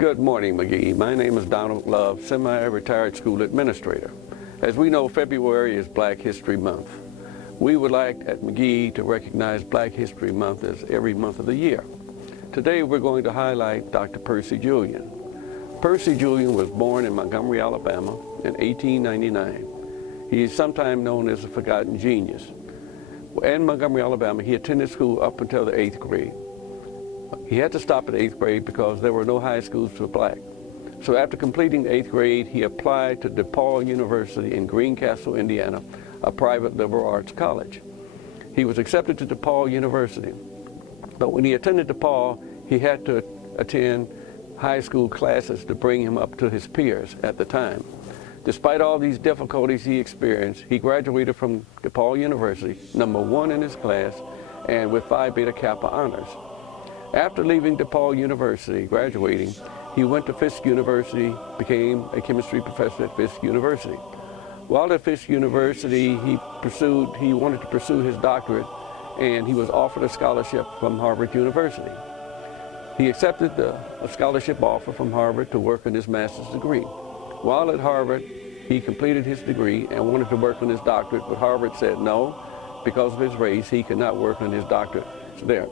Good morning, McGee. My name is Donald Love, semi-retired school administrator. As we know, February is Black History Month. We would like at McGee to recognize Black History Month as every month of the year. Today we're going to highlight Dr. Percy Julian. Percy Julian was born in Montgomery, Alabama in 1899. He is sometimes known as the Forgotten Genius. In Montgomery, Alabama, he attended school up until the 8th grade. He had to stop at 8th grade because there were no high schools for black. So after completing 8th grade, he applied to DePaul University in Greencastle, Indiana, a private liberal arts college. He was accepted to DePaul University. But when he attended DePaul, he had to attend high school classes to bring him up to his peers at the time. Despite all these difficulties he experienced, he graduated from DePaul University, #1 in his class, and with Phi Beta Kappa honors. After leaving DePaul University, graduating, he went to Fisk University, became a chemistry professor at Fisk University. While at Fisk University, he wanted to pursue his doctorate, and he was offered a scholarship from Harvard University. He accepted a scholarship offer from Harvard to work on his master's degree. While at Harvard, he completed his degree and wanted to work on his doctorate, but Harvard said no, because of his race, he could not work on his doctorate there.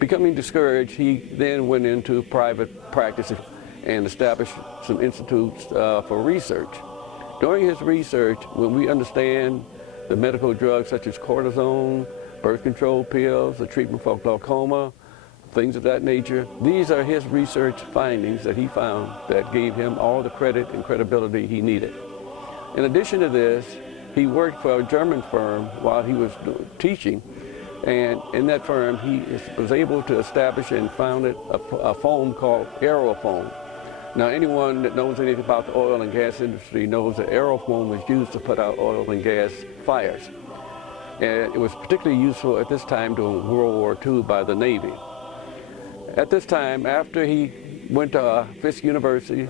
Becoming discouraged, he then went into private practice and established some institutes for research. During his research, when we understand the medical drugs such as cortisone, birth control pills, the treatment for glaucoma, things of that nature, these are his research findings that he found that gave him all the credit and credibility he needed. In addition to this, he worked for a German firm while he was teaching, and in that firm he was able to establish and founded a foam called aerofoam. Now anyone that knows anything about the oil and gas industry knows that aerofoam was used to put out oil and gas fires. And it was particularly useful at this time during World War II by the Navy. At this time, after he went to Fisk University,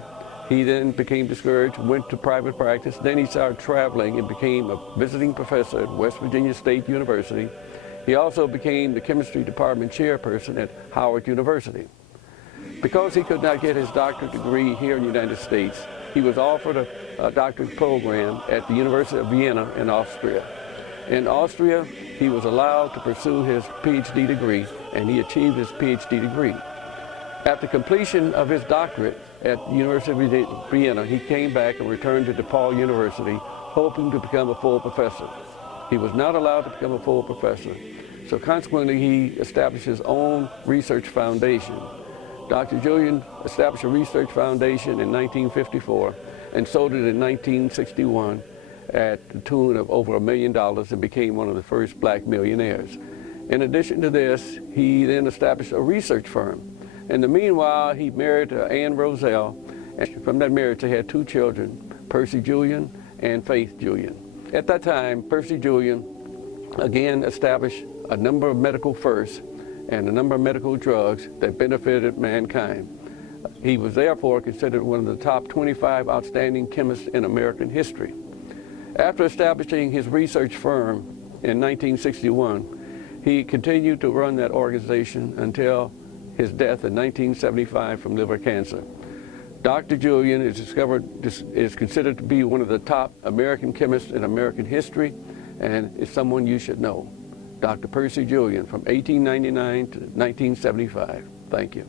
he then became discouraged, went to private practice. Then he started traveling and became a visiting professor at West Virginia State University. He also became the chemistry department chairperson at Howard University. Because he could not get his doctorate degree here in the United States, he was offered a doctorate program at the University of Vienna in Austria. In Austria, he was allowed to pursue his PhD degree, and he achieved his PhD degree. After completion of his doctorate at the University of Vienna, he came back and returned to DePaul University, hoping to become a full professor. He was not allowed to become a full professor, so consequently he established his own research foundation. Dr. Julian established a research foundation in 1954 and sold it in 1961 at the tune of over $1 million and became one of the first black millionaires. In addition to this, he then established a research firm. In the meanwhile, he married Ann Roselle, and from that marriage they had 2 children, Percy Julian and Faith Julian. At that time, Percy Julian again established a number of medical firsts and a number of medical drugs that benefited mankind. He was therefore considered one of the top 25 outstanding chemists in American history. After establishing his research firm in 1961, he continued to run that organization until his death in 1975 from liver cancer. Dr. Julian is considered to be one of the top American chemists in American history, and is someone you should know. Dr. Percy Julian from 1899 to 1975. Thank you.